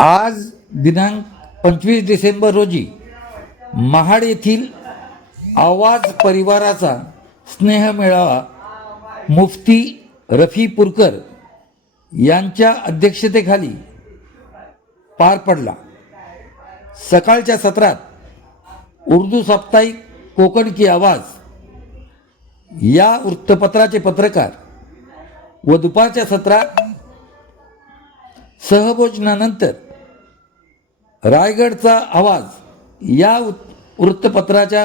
आज दिनांक पंचवीस डिसेंबर रोजी महाड येथील आवाज परिवाराचा स्नेह मेळावा मुफ्ती रफी पुरकर यांच्या अध्यक्षतेखाली पार पडला. सकाळच्या सत्रात उर्दू साप्ताहिक कोकण की आवाज या वृत्तपत्राचे पत्रकार व दुपारच्या सत्रात सहभोजनानंतर रायगडचा आवाज या वृत्तपत्राच्या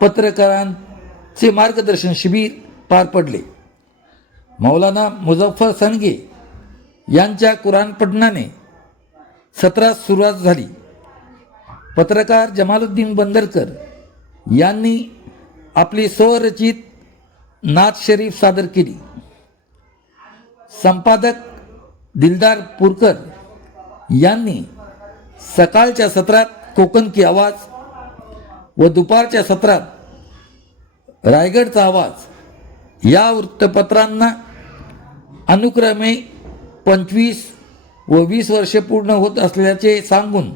पत्रकारांचे मार्गदर्शन शिबिर पार पडले. मौलाना मुझफ्फर सनगे यांच्या कुराण पठणाने सत्रास सुरुवात झाली. पत्रकार जमालुद्दीन बंदरकर यांनी आपली स्वरचित नाथ शरीफ सादर केली. संपादक दिलदार पुरकर यांनी सकाळच्या सत्रात कोकण की आवाज व दुपारच्या सत्रात रायगडचा आवाज. या वृत्तपत्रांना अनुक्रमे पंचवीस व वीस वर्षे पूर्ण होत असल्याचे सांगून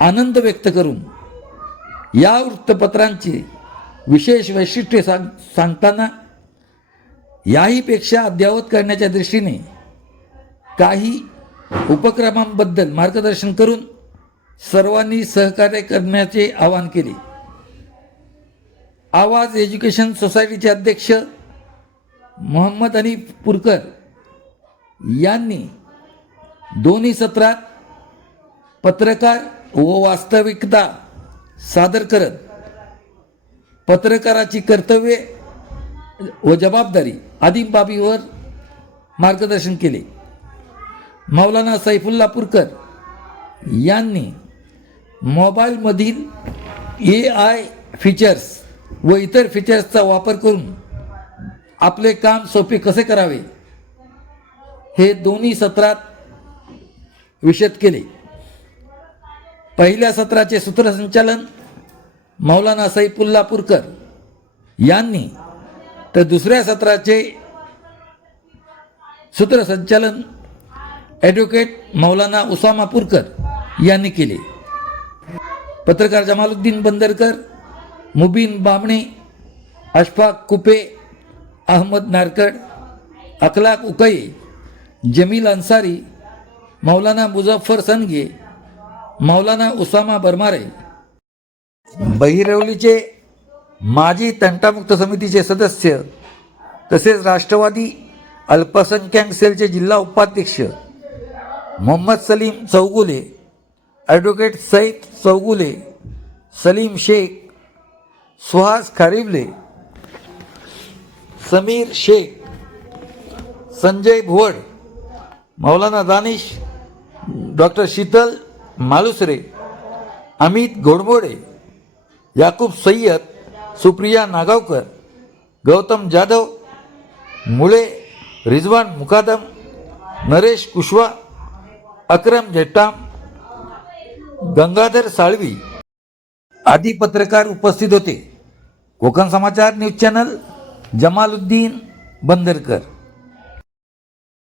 आनंद व्यक्त करून या वृत्तपत्रांची विशेष वैशिष्ट्ये सांग सांगताना याहीपेक्षा अद्ययावत करण्याच्या दृष्टीने काही उपक्रमांबद्दल मार्गदर्शन करून सर्वांनी सहकार्य करण्याचे आवाहन केले. आवाज एज्युकेशन सोसायटीचे अध्यक्ष मोहम्मद अली पुरकर यांनी दोन्ही सत्रात पत्रकार व वास्तविकता सादर करत पत्रकाराची कर्तव्ये व जबाबदारी आदी बाबीवर मार्गदर्शन केले. मौलाना सैफुल्ला पुरकर यांनी मोबाईलमधील ए आय फीचर्स व इतर फीचर्सचा वापर करून आपले काम सोपे कसे करावे हे दोन्ही सत्रात विशद केले. पहिल्या सत्राचे सूत्रसंचालन मौलाना सैफुल्ला पुरकर यांनी तर दुसऱ्या सत्राचे सूत्रसंचालन ॲडव्होकेट मौलाना उसामा पुरकर यांनी केले. पत्रकार जमालुद्दीन बंदरकर मुबीन बामणे अशफाक कुपे अहमद नारकड अकलाक उकये जमील अन्सारी मौलाना मुझफ्फर सनगे मौलाना उसामा बरमारे. बहिरवलीचे माजी तंटामुक्त समितीचे सदस्य तसेच राष्ट्रवादी अल्पसंख्याक सेलचे जिल्हा उपाध्यक्ष मोहम्मद सलीम चौगुले ॲडव्होकेट सईद चौगुले सलीम शेख सुहास खारिबले समीर शेख संजय भुवड मौलाना दानिश डॉक्टर शीतल मालुसरे अमित घोडबोडे याकूब सय्यद सुप्रिया नागावकर गौतम जाधव मुळे रिजवान मुकादम नरेश कुशवा अक्रम जट्टाम गंगाधर साळवी आदी पत्रकार उपस्थित होते. Konkan Samachar news channel Jamaluddin Bandarkar.